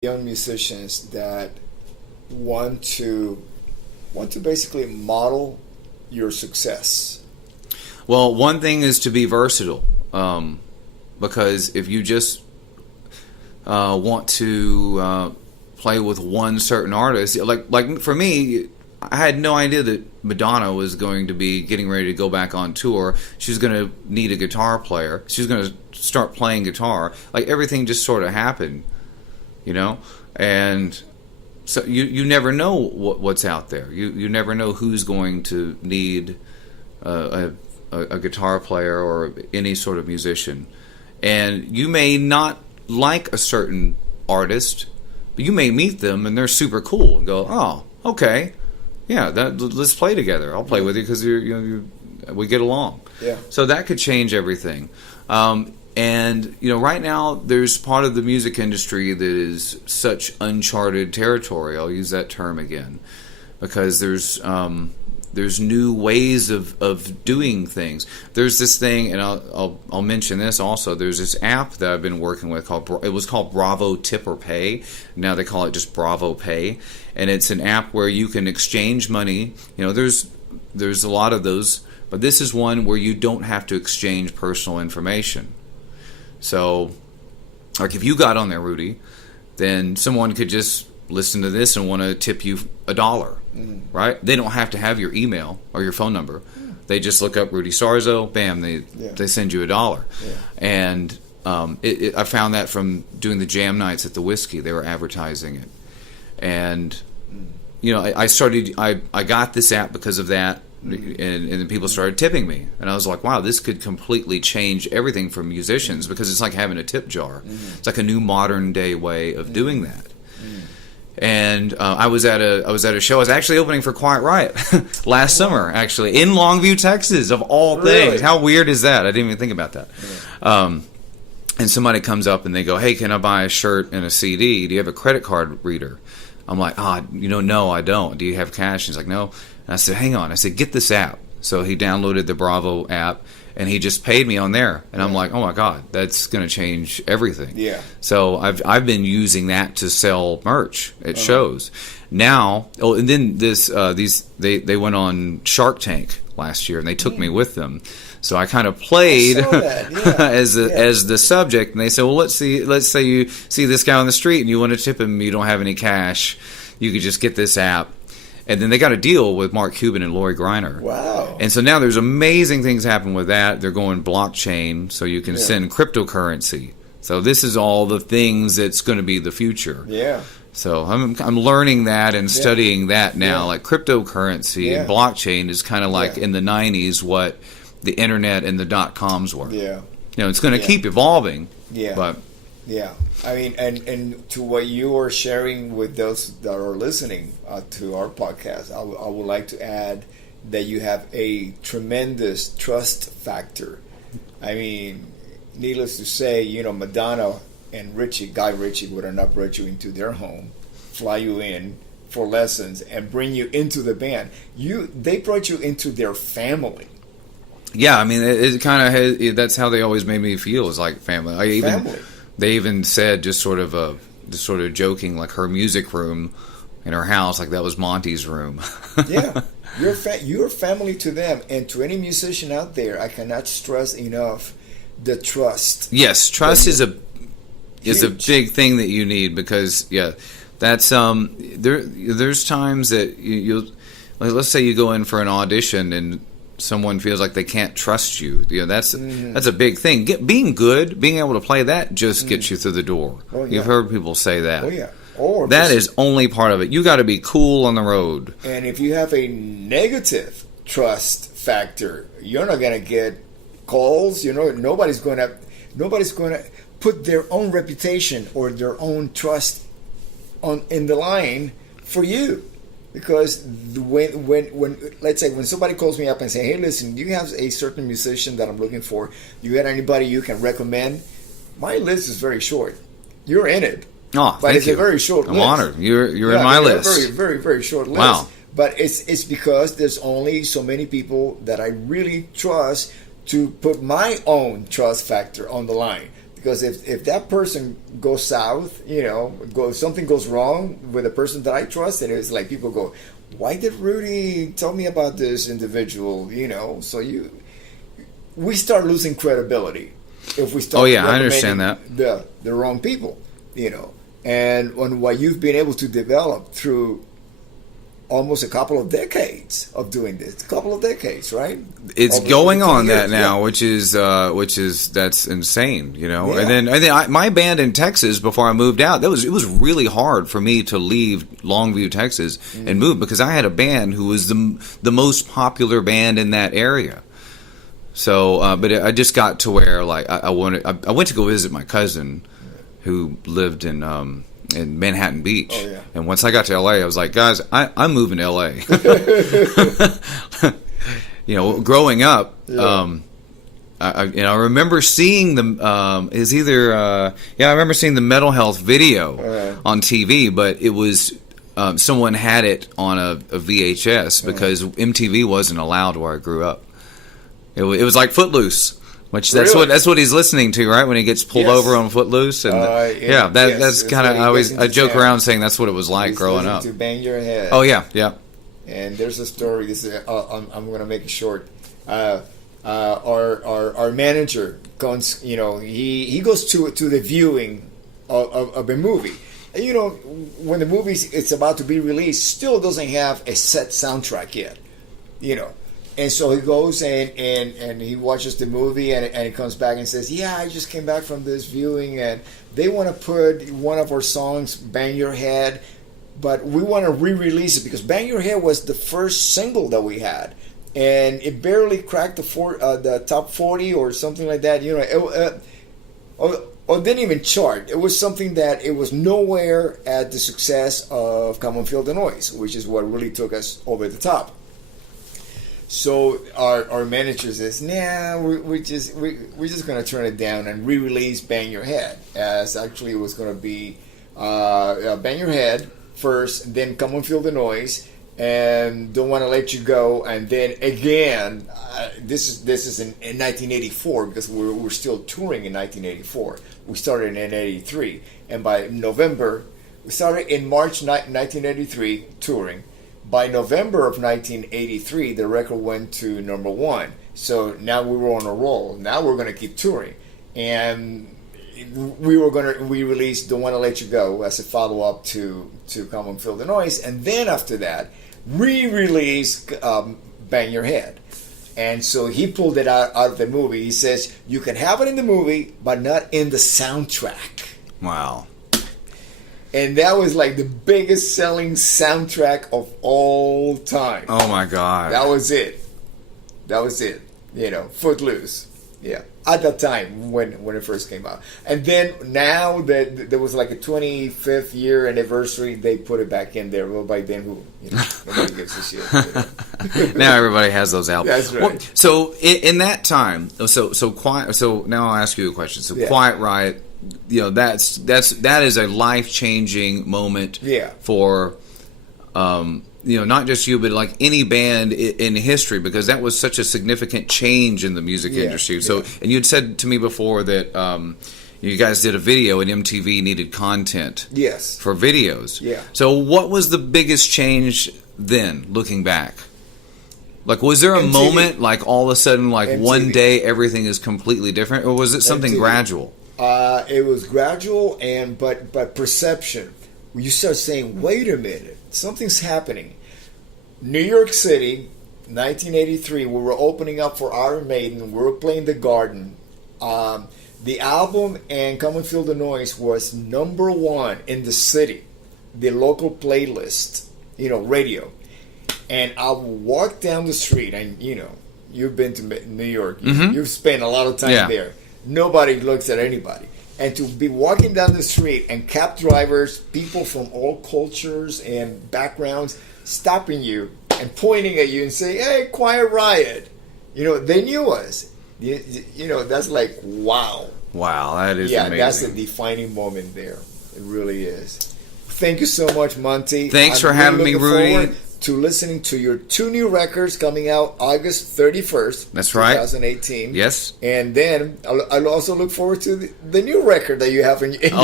young musicians that want to basically model your success? Well, one thing is to be versatile, because if you just want to play with one certain artist, like for me, I had no idea that Madonna was going to be getting ready to go back on tour. She's going to need a guitar player. She's going to start playing guitar. Like, everything just sort of happened, you know? And so you never know what's out there. You never know who's going to need a guitar player or any sort of musician. And you may not like a certain artist, but you may meet them and they're super cool and go, oh, okay. Yeah, let's play together. I'll play with you because we get along. Yeah. So that could change everything. And right now there's part of the music industry that is such uncharted territory. I'll use that term again, because there's new ways of doing things. There's this thing, and I'll mention this also. There's this app that I've been working with it was called Bravo Tip or Pay. Now they call it just Bravo Pay, and it's an app where you can exchange money. There's a lot of those, but this is one where you don't have to exchange personal information. So, like, if you got on there, Rudy, then someone could just listen to this and want to tip you $1, right? They don't have to have your email or your phone number. They just look up Rudy Sarzo, bam, they send you $1. Yeah. And I found that from doing the jam nights at the Whiskey. They were advertising it. And, I got this app because of that, and then people started tipping me. And I was like, wow, this could completely change everything for musicians, because it's like having a tip jar. It's like a new modern day way of doing that. And I was at a show. I was actually opening for Quiet Riot last summer, actually, in Longview, Texas, of all things. Really? How weird is that? I didn't even think about that. Yeah. And somebody comes up and they go, hey, can I buy a shirt and a CD? Do you have a credit card reader? I'm like, no, I don't. Do you have cash? He's like, no. And I said, hang on. I said, get this app. So he downloaded the Bravo app, and he just paid me on there. And I'm like, oh my God, that's going to change everything. Yeah. So I've been using that to sell merch at shows. Now, and then they went on Shark Tank last year, and they took me with them. So I kind of played as the subject, and they said, well, let's say you see this guy on the street and you want to tip him, you don't have any cash, you could just get this app. And then they got a deal with Mark Cuban and Lori Greiner. Wow. And so now there's amazing things happen with that. They're going blockchain, so you can send cryptocurrency. So this is all the things that's going to be the future. Yeah. So I'm learning that and studying that now. Like, cryptocurrency and blockchain is kind of like in the 90s what the internet and the .coms were. Yeah. It's going to keep evolving. Yeah. But yeah. I mean, and to what you are sharing with those that are listening to our podcast, I would like to add that you have a tremendous trust factor. I mean, needless to say, Madonna and Guy Ritchie would have not brought you into their home, fly you in for lessons, and bring you into the band. They brought you into their family. Yeah, I mean, it kind of that's how they always made me feel, is like family. Family. They even said, just sort of joking, like, her music room in her house, like that was Monty's room. Yeah, you're family to them, and to any musician out there, I cannot stress enough the trust. Yes, trust is a big thing that you need, because that's there's times that you'll, like, let's say you go in for an audition and someone feels like they can't trust you. That's a big thing. Being good, being able to play that just gets you through the door. Oh, yeah. You've heard people say that. Oh yeah. Or that is only part of it. You got to be cool on the road. And if you have a negative trust factor, you're not going to get calls. Nobody's going to put their own reputation or their own trust in the line for you. Because when let's say when somebody calls me up and say, hey, listen, you have a certain musician that I'm looking for, you got anybody you can recommend? My list is very short. You're in it. Oh, but thank you. A very short list. I'm honored. You're in my list. A very, very, very short list. Wow. But it's because there's only so many people that I really trust to put my own trust factor on the line. Because if that person goes south, something goes wrong with a person that I trust, and it's like people go, why did Rudy tell me about this individual? So we start losing credibility if we start. Oh yeah, I understand that. The wrong people, and on what you've been able to develop through almost a couple of decades of doing this. A couple of decades, right? It's going on that now, which is that's insane, Yeah. And then my band in Texas, before I moved out, it was really hard for me to leave Longview, Texas, and move, because I had a band who was the most popular band in that area. So, but I just got to where I went to go visit my cousin, who lived in Manhattan Beach. Oh, yeah. And once I got to LA, I was like, guys, I'm moving to LA. Growing up, I remember seeing I remember seeing the mental health video on TV, but it was someone had it on a VHS because MTV wasn't allowed where I grew up. It was like Footloose. Which that's what he's listening to, right? When he gets pulled over on Footloose, and that's kind of I joke around saying that's what it was like growing up. To Bang Your Head. Oh yeah. And there's a story. This is I'm going to make it short. Our manager goes, he goes to the viewing of a movie. When the movie it's about to be released, still doesn't have a set soundtrack yet. And so he goes and he watches the movie and he comes back and says, yeah, I just came back from this viewing and they want to put one of our songs, Bang Your Head, but we want to re-release it because Bang Your Head was the first single that we had. And it barely cracked the top 40 or something like that. Or didn't even chart. It was something that it was nowhere at the success of Come On Feel the Noise, which is what really took us over the top. So our manager says, "Nah, we're just going to turn it down and re-release Bang Your Head." As actually it was going to be Bang Your Head first, then Come On Feel the Noise, and Don't Want to Let You Go, and then again, this is in 1984 because we're still touring in 1984. We started in 83, and by November, we started in March 1983 touring. By November of 1983, the record went to number one. So now we were on a roll. Now we're going to keep touring. And we released Don't Want to Let You Go as a follow-up to Come On Feel the Noise. And then after that, re-release Bang Your Head. And so he pulled it out of the movie. He says, you can have it in the movie, but not in the soundtrack. Wow. And that was like the biggest selling soundtrack of all time. Oh my God. That was it. Footloose. Yeah. At that time when it first came out. And then now that there was like a 25th year anniversary, they put it back in there. Well, by then nobody gives a shit. Now everybody has those albums. That's right. Well, so in that time, so now I'll ask you a question. So Quiet Riot, that is a life-changing moment for not just you, but like any band in history, because that was such a significant change in the music industry. So, and you'd said to me before that you guys did a video and MTV needed content for videos. Yeah. So what was the biggest change then, looking back? Like, was there a moment, like all of a sudden, like MTV. One day everything is completely different, or was it something gradual? It was gradual, but perception. You start saying, wait a minute, something's happening. New York City, 1983, we were opening up for Iron Maiden. We were playing The Garden. The album and Come and Feel the Noise was number one in the city, the local playlist, radio. And I would walk down the street, and you've been to New York. Mm-hmm. You've spent a lot of time there. Nobody looks at anybody. And to be walking down the street and cab drivers, people from all cultures and backgrounds, stopping you and pointing at you and saying, hey, Quiet Riot. They knew us. That's like, wow. Wow, that is amazing. That's a defining moment there. It really is. Thank you so much, Monte. Thanks for having me, Rudy. to listening to your 2 new records coming out August 31st. That's right. 2018. Yes. And then I'll also look forward to the new record that you have in your hand.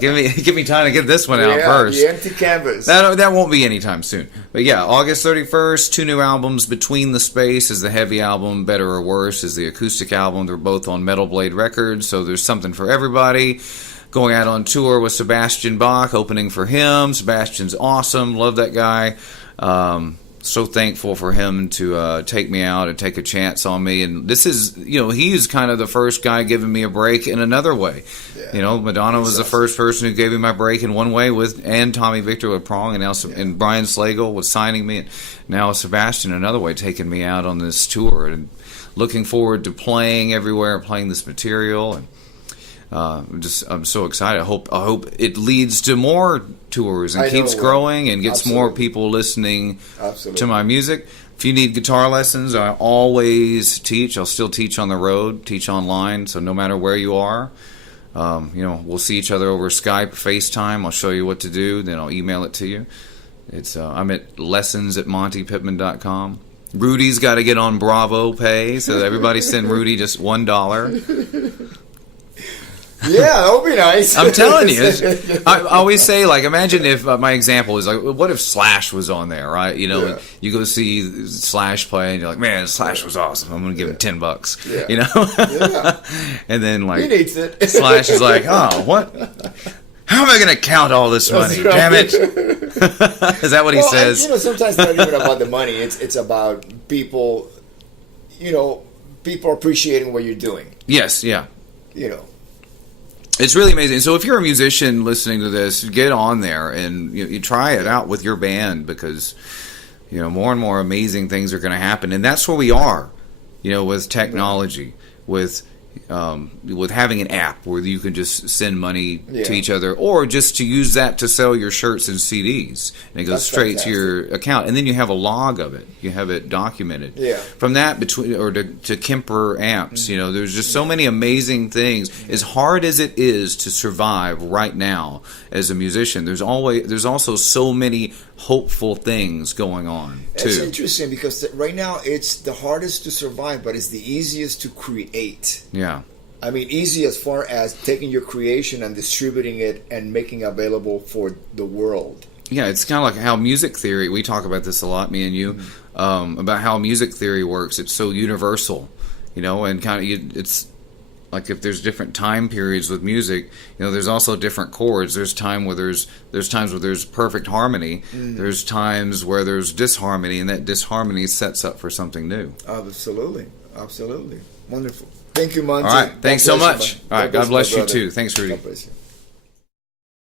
give me time to get this one out first. The Empty Canvas. That won't be anytime soon. But yeah, August 31st, 2 new albums. Between the Space is the heavy album. Better or Worse is the acoustic album. They're both on Metal Blade Records, so there's something for everybody. Going out on tour with Sebastian Bach, opening for him. Sebastian's awesome. Love that guy. So thankful for him to take me out and take a chance on me. And this is, he's kind of the first guy giving me a break in another way. Yeah. Madonna was the first person who gave me my break in one way and Tommy Victor with Prong, and now and Brian Slagle was signing me, and now Sebastian another way taking me out on this tour, and looking forward to playing everywhere, playing this material, and I'm so excited. I hope it leads to more tours and keeps growing and gets more people listening to my music. If you need guitar lessons, I always teach. I'll still teach on the road, teach online. So no matter where you are, we'll see each other over Skype, FaceTime. I'll show you what to do. Then I'll email it to you. It's I'm at lessons@montepittman.com. Rudy's got to get on Bravo Pay, so everybody send Rudy just $1. Yeah, that would be nice. I'm telling you. I always say, imagine if my example is what if Slash was on there, right? You go see Slash play, and you're like, man, Slash was awesome. I'm going to give him $10. Yeah. And then he needs it. Slash is like, oh, what? How am I going to count all this money? Right. Damn it! Is that what he says? Sometimes it's not even about the money. It's about people. People appreciating what you're doing. Yes. Yeah. It's really amazing. So if you're a musician listening to this, get on there and you try it out with your band, because more and more amazing things are going to happen, and that's where we are. With technology, with having an app where you can just send money to each other, or just to use that to sell your shirts and CDs, and it goes straight to your account, and then you have a log of it. You have it documented. Yeah. From that to Kemper amps, there's just so many amazing things. As hard as it is to survive right now as a musician, there's also so many hopeful things going on too. It's interesting because right now it's the hardest to survive, but it's the easiest to create. Yeah. I mean, easy as far as taking your creation and distributing it and making it available for the world. Yeah, it's kind of like how music theory, we talk about this a lot, me and you, about how music theory works. It's so universal, and kind of it's like if there's different time periods with music, there's also different chords. There's times where there's perfect harmony. There's times where there's disharmony, and that disharmony sets up for something new. Absolutely. Wonderful. Thank you, Monte. All right. Thanks so much. All right. God bless you too. Thanks, Rudy. God bless you.